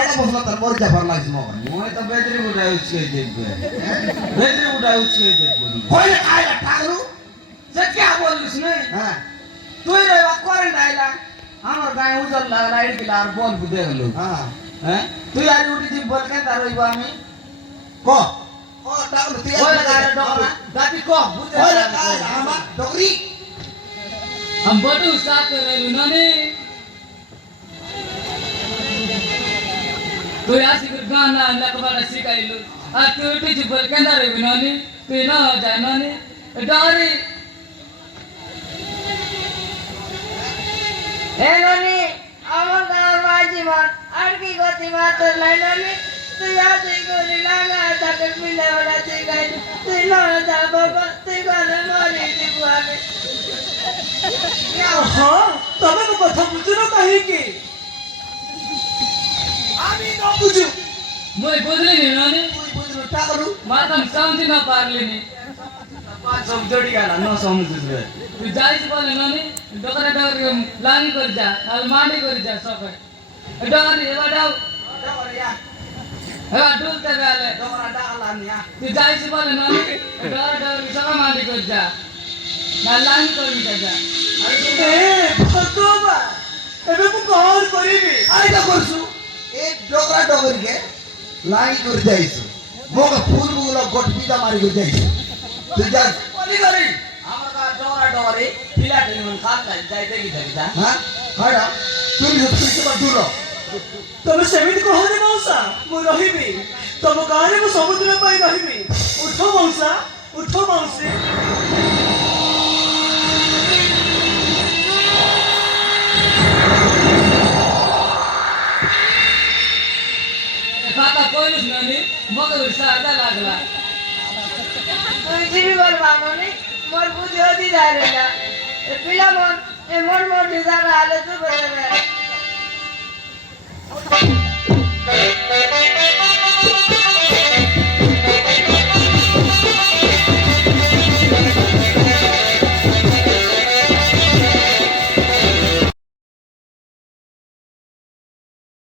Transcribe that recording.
लड़ा बसला तर मोर जाफर लाइस मगर मोय तो बेदरी उठाय उसके देखबे बेदरी उठाय उसके देखबे होय काय ठाकरू से क्या बोलिस ने हां तू रे वाकोरन डायला हमर गाय उजल लाइट के लार बॉल बुदे गलो हां हैं तू यार उठी जी बोल के तारोइबा आमी को ओ ठाकरू तू होय काय डोरा दाबी को बुदे होय काय आमा डोरी हम बडू साथ रहलु नने तो यासी गाना लकबाड़ा सिखाइलु आ तू उठी जी बोल के रे नने तू न जा नने डरी ए ननी আমার গাঁর মাঝি মান আর কি গতি মাত্র নাই ননি তুই আজ গলি লাগা তাকে পিলে ওরা তুই গাই তুই না যাব তুই গানে মরি দিব আমি হ্যাঁ তবে তো কথা বুঝো না কাহিকি আমি না বুঝু মই বুঝলি নি ননে তুই বুঝলো ঠাকरू मातम समझी न पारले नि पांच सब जोड़ी गाना न समझुस रे तू जाइस बोले ननी डोकरा डोकर लानी कर जा हाल मांडी कर जा सब डोकरी एवा डाउ डोरिया एवा डुलते बेले डोरा डालानिया तू जाइस बोले ननी डोकरा डोकर सब मांडी कर जा ना लानी कर जा এ ভগবান এবে মু কল করিবি আরে তো করছু এক ডোকরা ডোকরি কে লাই করে যাইছু মোগ ফুল গুলো গটপিটা মারি করে যাইছু তুই যা বলি করি আমার কা ডোরা ডোরি ফিলাটি মন খান যাই যাই দেখি যাই হ্যাঁ হাড়া তুই তুই তো দূর তবে সেমিতি কহনি মৌসা মু রহিবি তম গাঁরে মু সমুদ্র পাই রহিবি উঠ মৌসা উঠ মৌসি काका कोइलुस ननी मगर सारदा लागला তুই জিবি বলবা ননি মোর বুঝি হদি যায় রে এ পিলা মন এ মোর মোর নিজারা আলে তুই বলে